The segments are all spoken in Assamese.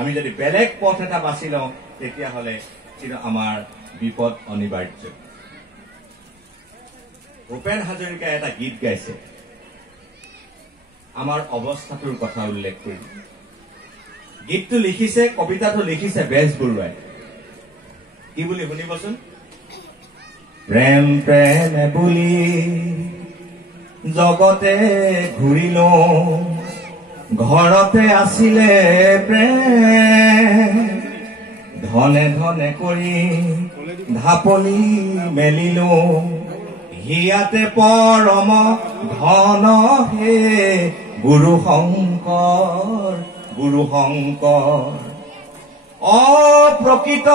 আমি যদি বেলেগ পথ এটা বাছি লওঁ তেতিয়াহ'লে কিন্তু আমাৰ বিপদ অনিবাৰ্য। ভূপেন হাজৰিকাই এটা গীত গাইছে, আমাৰ অৱস্থাটোৰ কথা উল্লেখ কৰি। গীতটো লিখিছে, কবিতাটো লিখিছে বেজবৰুৱাই। কি বুলি শুনিবচোন। প্ৰেম প্ৰেম বুলি জগতে ঘূৰিলো, ঘৰতে আছিলে প্ৰেম, ধনে ধনে কৰি ঢাপলি মেলিলো, হিয়াতে পৰম ধন হে গুৰু শংকৰ, গুৰু শংকৰ। অপ্ৰকৃত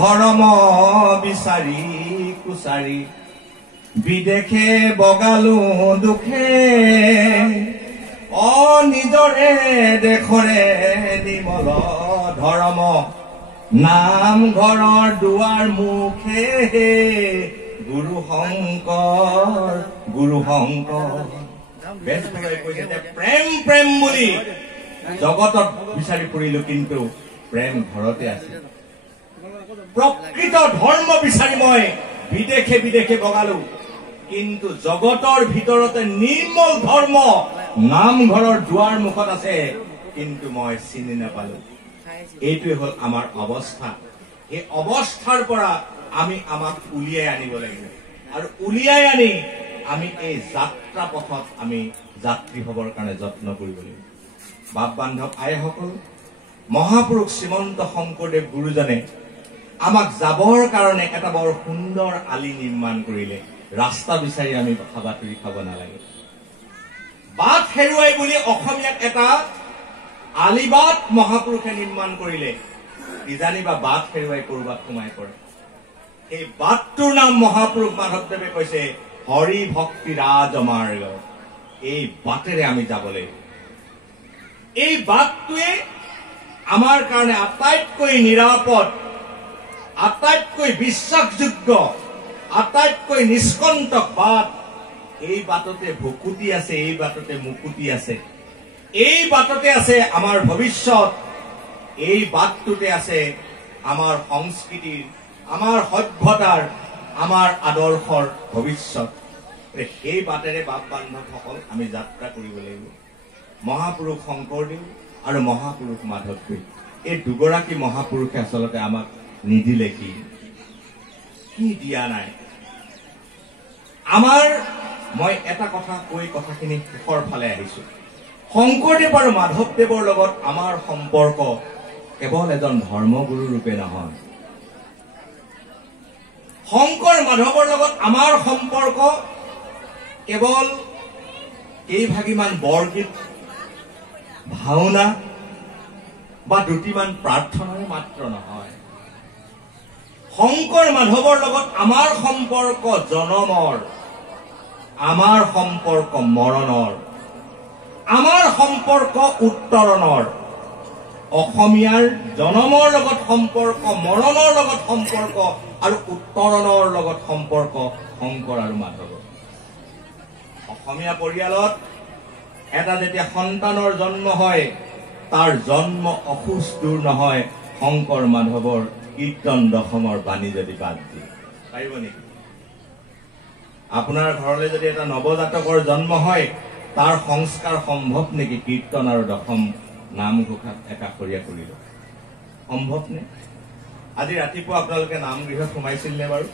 ধৰ্ম বিচাৰি কুচাৰি, বিদেশে বগালো দুখে, নিজৰে দেশৰে নিমল ধৰ্ম, নামঘৰৰ দুৱাৰ মুখে গুৰু শংকৰ, গুৰু শংকৰ। বেজবৰুৱাই কৈছে যে প্ৰেম প্ৰেম বুলি জগতত বিচাৰি ফুৰিলো, কিন্তু প্ৰেম ঘৰতে আছে। প্ৰকৃত ধৰ্ম বিচাৰি মই বিদেশে বিদেশে বগালো, কিন্তু জগতৰ ভিতৰতে নিৰ্মল ধৰ্ম নামঘৰৰ দুৱাৰ মুখত আছে, কিন্তু মই চিনি নাপালো। এইটোৱে হল আমাৰ অৱস্থা। এই অৱস্থাৰ পৰা আমি আমাক উলিয়াই আনিব লাগিব, আৰু উলিয়াই আনি আমি এই যাত্ৰা পথত আমি যাত্ৰী হবৰ কাৰণে যত্ন কৰিব লাগিব। বাপ বান্ধৱ আইসকল, মহাপুৰুষ শ্ৰীমন্ত শংকৰদেৱ গুৰুজনে আমাক যাবৰ কাৰণে এটা বৰ সুন্দৰ আলি নিৰ্মাণ কৰিলে। ৰাস্তা বিচাৰি আমি হাবাথুৰি খাব নালাগে। বাট হেৰুৱাই বুলি অসমীয়াত এটা আলিবাট মহাপুৰুষে নিৰ্মাণ কৰিলে। কিজানিবা বাট হেৰুৱাই কৰবাত সোমাই পৰে। এই বাটটোৰ নাম মহাপুৰুষ মাধৱদেৱে কৈছে হৰি ভক্তি ৰাজমাৰ্গ। এই বাটেৰে আমি যাব লাগিব। এই বাটটোৱে আমাৰ কাৰণে আটাইতকৈ নিৰাপদ, আটাইতকৈ বিশ্বাসযোগ্য, আটাইতকৈ নিষ্কণ্টক বাট। এই বাটতে ভকুতি আছে, এই বাটতে মুকুতি আছে, এই বাটতে আছে আমাৰ ভৱিষ্যত, এই বাটটোতে আছে আমাৰ সংস্কৃতিৰ, আমাৰ সভ্যতাৰ, আমাৰ আদৰ্শৰ ভৱিষ্যত। সেই বাটেৰে বাপ বান্ধৱসকল আমি যাত্ৰা কৰিব লাগিব। মহাপুৰুষ শংকৰদেৱ আৰু মহাপুৰুষ মাধৱদেৱ, এই দুগৰাকী মহাপুৰুষে আচলতে আমাক নিদিলে কি দিয়া নাই। আমাৰ মই এটা কথা কৈ কথাখিনি শেষৰ ফালে আহিছো। শংকৰদেৱ আৰু মাধৱদেৱৰ লগত আমাৰ সম্পৰ্ক কেৱল এজন ধৰ্মগুৰু ৰূপে নহয়। শংকৰ মাধৱৰ লগত আমাৰ সম্পৰ্ক কেৱল কেইভাগিমান বৰগীত, ভাওনা বা দুটিমান প্ৰাৰ্থনাৰে মাত্ৰ নহয়। শংকৰ মাধৱৰ লগত আমাৰ সম্পৰ্ক জনমৰ, আমাৰ সম্পৰ্ক মৰণৰ, আমাৰ সম্পৰ্ক উত্তৰণৰ। অসমীয়াৰ জনমৰ লগত সম্পৰ্ক, মৰণৰ লগত সম্পৰ্ক আৰু উত্তৰণৰ লগত সম্পৰ্ক শংকৰ আৰু মাধৱৰ। অসমীয়া পৰিয়ালত এটা যেতিয়া সন্তানৰ জন্ম হয়, তাৰ জন্ম অসুচ দূৰ নহয় শংকৰ মাধৱৰ কীৰ্তন দশমৰ বাণী যদি বাদ দিয়ে। পাৰিব নেকি? আপোনাৰ ঘৰলৈ যদি এটা নৱজাতকৰ জন্ম হয়, তাৰ সংস্কাৰ সম্ভৱ নেকি কীৰ্তন আৰু দশম নামঘোষাত একাষৰীয়া কৰিব? সম্ভৱ নে? আজি ৰাতিপুৱা আপোনালোকে নামগৃহত সোমাইছিল নে বাৰু?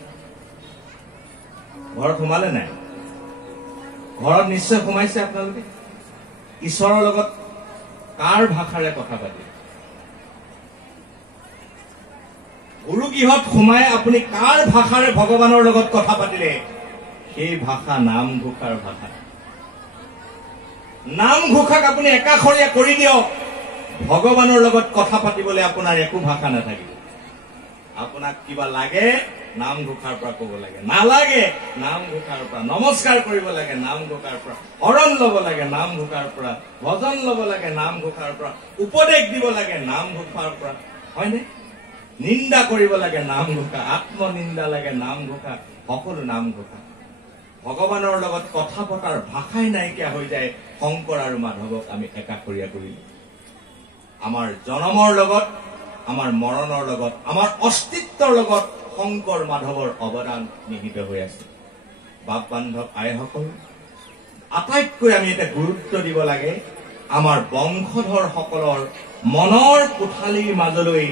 ঘৰত সোমালে নাই? ঘৰত নিশ্চয় সোমাইছে আপোনালোকে। ঈশ্বৰৰ লগত কাৰ ভাষাৰে কথা পাতি? গুৰুগৃহত সোমাই আপুনি কাৰ ভাষাৰে ভগৱানৰ লগত কথা পাতিলে? সেই ভাষা নামঘোষাৰ ভাষা। নামঘোষাক আপুনি একাষৰীয়া কৰি দিয়ক, ভগৱানৰ লগত কথা পাতিবলৈ আপোনাৰ একো ভাষা নাথাকিব। আপোনাক কিবা লাগে নামঘোষাৰ পৰা ক'ব লাগে, নালাগে নামঘোষাৰ পৰা, নমস্কাৰ কৰিব লাগে নামঘোষাৰ পৰা, শৰণ ল'ব লাগে নামঘোষাৰ পৰা, ভজন ল'ব লাগে নামঘোষাৰ পৰা, উপদেশ দিব লাগে নামঘোষাৰ পৰা, হয়নে? নিন্দা কৰিব লাগে নামঘোষা, আত্মনিন্দা লাগে নামঘোষা, সকলো নামঘোষা। ভগৱানৰ লগত কথা পতাৰ ভাষাই নাইকিয়া হৈ যায়। শংকৰ আৰু মাধৱক আমি একাষৰীয়া কৰিলো। আমাৰ জনমৰ লগত, আমাৰ মৰণৰ লগত, আমাৰ অস্তিত্বৰ লগত শংকৰ মাধৱৰ অৱদান নিহিত হৈ আছে। বাপ বান্ধৱ আইসকল, আটাইতকৈ আমি এটা গুৰুত্ব দিব লাগে আমাৰ বংশধৰ সকলৰ মনৰ কোঠালিৰ মাজলৈ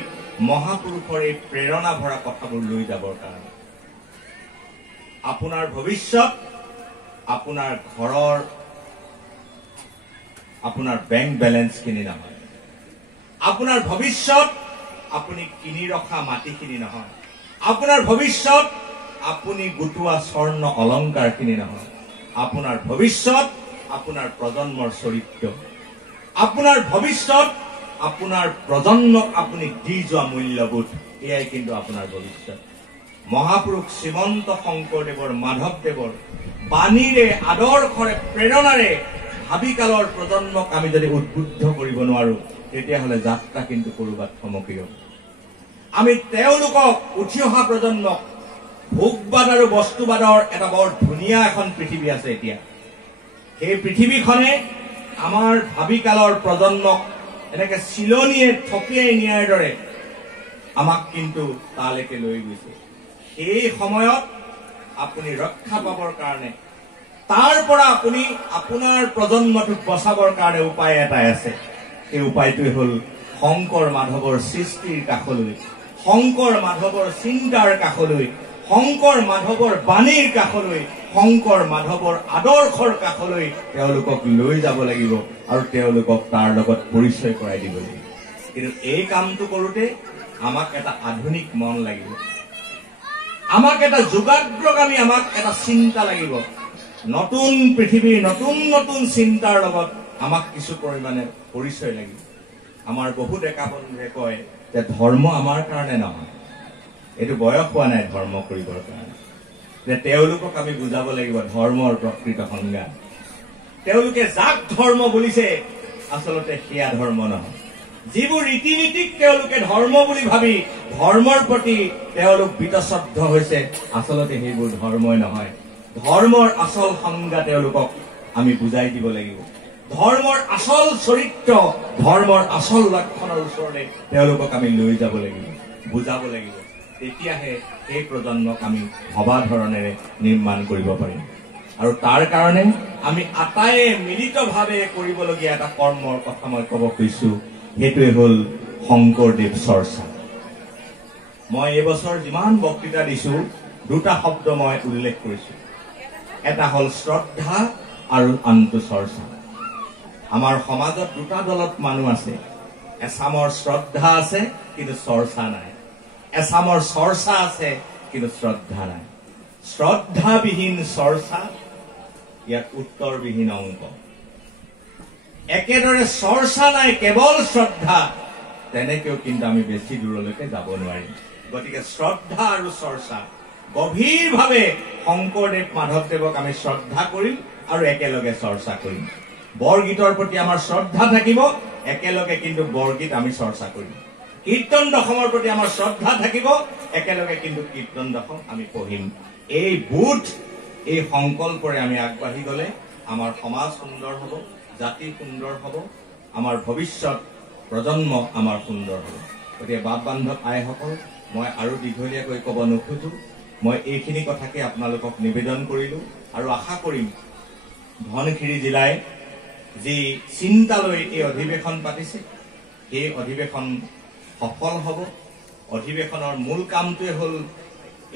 মহাপুৰুষৰ এই প্ৰেৰণা ভৰা কথাবোৰ লৈ যাবৰ কাৰণে। আপোনাৰ ভৱিষ্যত আপোনাৰ ঘৰৰ, আপোনাৰ বেংক বেলেঞ্চখিনি নহয়। আপোনাৰ ভৱিষ্যত আপুনি কিনি ৰখা মাটিখিনি নহয়। আপোনাৰ ভৱিষ্যত আপুনি গোটোৱা স্বৰ্ণ অলংকাৰখিনি নহয়। আপোনাৰ ভৱিষ্যত আপোনাৰ প্ৰজন্মৰ চৰিত্ৰ। আপোনাৰ ভৱিষ্যত আপোনাৰ প্ৰজন্মক আপুনি দি যোৱা মূল্যবোধ, এয়াই কিন্তু আপোনাৰ ভৱিষ্যত। মহাপুৰুষ শ্ৰীমন্ত শংকৰদেৱৰ, মাধৱদেৱৰ বাণীৰে, আদৰ্শৰে, প্ৰেৰণাৰে ভাবিকালৰ প্ৰজন্মক আমি যদি উদ্বুদ্ধ কৰিব নোৱাৰো, তেতিয়াহ'লে যাত্ৰা কিন্তু কৰবাত থমকি ৰব। আমি তেওঁলোকক, উঠি অহা প্ৰজন্মক, ভোগবাদ আৰু বস্তুবাদৰ এটা বৰ ধুনীয়া এখন পৃথিৱী আছে এতিয়া, সেই পৃথিৱীখনে আমাৰ ভাবিকালৰ প্ৰজন্মক এনেকে চিলনীয়ে থপিয়াই নিয়াৰ দৰে আমাক কিন্তু তালৈকে লৈ গৈছে। সেই সময়ত আপুনি ৰক্ষা পাবৰ কাৰণে, তাৰ পৰা আপুনি আপোনাৰ প্ৰজন্মটোক বচাবৰ কাৰণে উপায় এটাই আছে। সেই উপায়টোৱে হ'ল শংকৰ মাধৱৰ সৃষ্টিৰ কাষলৈ, শংকৰ মাধৱৰ চিন্তাৰ কাষলৈ, শংকৰ মাধৱৰ বাণীৰ কাষলৈ, শংকৰ মাধৱৰ আদৰ্শৰ কাষলৈ তেওঁলোকক লৈ যাব লাগিব আৰু তেওঁলোকক তাৰ লগত পৰিচয় কৰাই দিব লাগিব। কিন্তু এই কামটো কৰোঁতে আমাক এটা আধুনিক মন লাগিব, আমাক এটা যুগাগ্ৰগামী, আমাক এটা চিন্তা লাগিব। নতুন পৃথিৱীৰ নতুন নতুন চিন্তাৰ লগত আমাক কিছু পৰিমাণে পৰিচয় লাগিব। আমাৰ বহু ডেকা বন্ধুৱে কয় যে ধৰ্ম আমাৰ কাৰণে নহয়, এইটো বয়স হোৱা নাই ধৰ্ম কৰিবৰ কাৰণে। যে তেওঁলোকক আমি বুজাব লাগিব ধৰ্মৰ প্ৰকৃত সংজ্ঞা। তেওঁলোকে যাক ধৰ্ম বুলিছে আচলতে সেয়া ধৰ্ম নহয়। যিবোৰ ৰীতি নীতিক তেওঁলোকে ধৰ্ম বুলি ভাবি ধৰ্মৰ প্ৰতি তেওঁলোক বীতশ্ৰদ্ধ হৈছে, আচলতে সেইবোৰ ধৰ্মই নহয়। ধৰ্মৰ আচল সংজ্ঞা তেওঁলোকক আমি বুজাই দিব লাগিব। ধৰ্মৰ আচল চৰিত্ৰ, ধৰ্মৰ আচল লক্ষণৰ ওচৰলৈ তেওঁলোকক আমি লৈ যাব লাগিব, বুজাব লাগিব। তেতিয়াহে এই প্ৰজন্মক আমি ভবা ধৰণেৰে নিৰ্মাণ কৰিব পাৰিম। আৰু তাৰ কাৰণে আমি আটাইয়ে মিলিতভাৱে কৰিবলগীয়া এটা কৰ্মৰ কথা মই ক'ব খুজিছো, সেইটোৱে হ'ল শংকৰদেৱ চৰ্চা। মই এইবছৰ যিমান বক্তৃতা দিছো, দুটা শব্দ মই উল্লেখ কৰিছো। এটা হ'ল শ্ৰদ্ধা আৰু আনটো চৰ্চা। আমাৰ সমাজত দুটা দলত মানুহ আছে, এচামৰ শ্ৰদ্ধা আছে কিন্তু চৰ্চা নাই, এচামৰ চৰ্চা আছে কিন্তু শ্ৰদ্ধা নাই। শ্ৰদ্ধাবিহীন চৰ্চা, ইয়াত উত্তৰবিহীন অংক। একেদৰে চৰ্চা নাই, কেৱল শ্ৰদ্ধা, তেনেকেও কিন্তু আমি বেছি দূৰলৈকে যাব নোৱাৰিম। গতিকে শ্ৰদ্ধা আৰু চৰ্চা, গভীৰভাৱে শংকৰদেৱ মাধৱদেৱক আমি শ্ৰদ্ধা কৰিম আৰু একেলগে চৰ্চা কৰিম। বৰগীতৰ প্ৰতি আমাৰ শ্ৰদ্ধা থাকিব, একেলগে কিন্তু বৰগীত আমি চৰ্চা কৰিম। কীৰ্তন দশমৰ প্ৰতি আমাৰ শ্ৰদ্ধা থাকিব, একেলগে কিন্তু কীৰ্তন দশম আমি পঢ়িম। এই বোধ, এই সংকল্পৰে আমি আগবাঢ়ি গলে আমাৰ সমাজ সুন্দৰ হ'ব, জাতি সুন্দৰ হ'ব, আমাৰ ভৱিষ্যত প্ৰজন্ম আমাৰ সুন্দৰ হ'ব। গতিকে বাপ বান্ধৱ আইসকল, মই আৰু দীঘলীয়াকৈ ক'ব নোখোজো। মই এইখিনি কথাকে আপোনালোকক নিবেদন কৰিলো আৰু আশা কৰিম ধনশিৰি জিলাই যি চিন্তালৈ এই অধিৱেশন পাতিছে, সেই অধিৱেশন সফল হ'ব। অধিৱেশনৰ মূল কামটোৱে হ'ল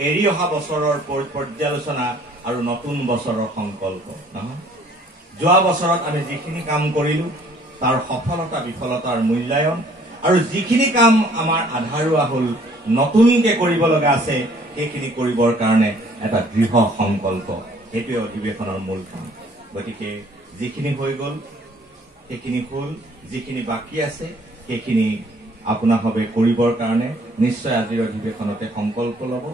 এৰি অহা বছৰৰ পৰ্যালোচনা আৰু নতুন বছৰৰ সংকল্প নহয়। যোৱা বছৰত আমি যিখিনি কাম কৰিলো তাৰ সফলতা বিফলতাৰ মূল্যায়ন, আৰু যিখিনি কাম আমাৰ আধাৰুৱা হ'ল, নতুনকে কৰিব লগা আছে, সেইখিনি কৰিবৰ কাৰণে এটা দৃঢ় সংকল্প, সেইটোৱে অধিৱেশনৰ মূল কাম। গতিকে যিখিনি হৈ গ'ল সেইখিনি হ'ল, যিখিনি বাকী আছে সেইখিনি আপোনাভাৱে কৰিবৰ কাৰণে নিশ্চয় আজিৰ অধিৱেশনতে সংকল্প ল'ব,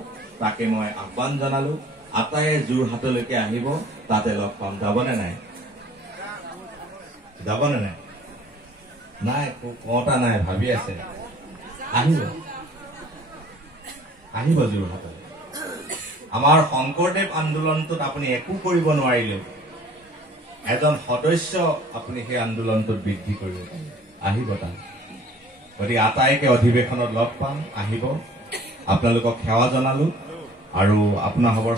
তাকে মই আহ্বান জনালো। আটাইয়ে যোৰহাটলৈকে আহিব, তাতে লগ পাম। যাবনে নাই? যাবনে নাই? নাই, কওঁতা নাই, ভাবি আছে। আহিব, আহিব যোৰহাটলৈ। আমাৰ শংকৰদেৱ আন্দোলনটোত আপুনি একো কৰিব নোৱাৰিলেও এজন সদস্য আপুনি সেই আন্দোলনটোত বৃদ্ধি কৰিব পাৰিব। আহিব তাত। গতিকে আটাইকে অধিৱেশনত লগ পাম, আহিব, আপোনালোকক সেৱা জনালো আৰু আপোনাসৱৰ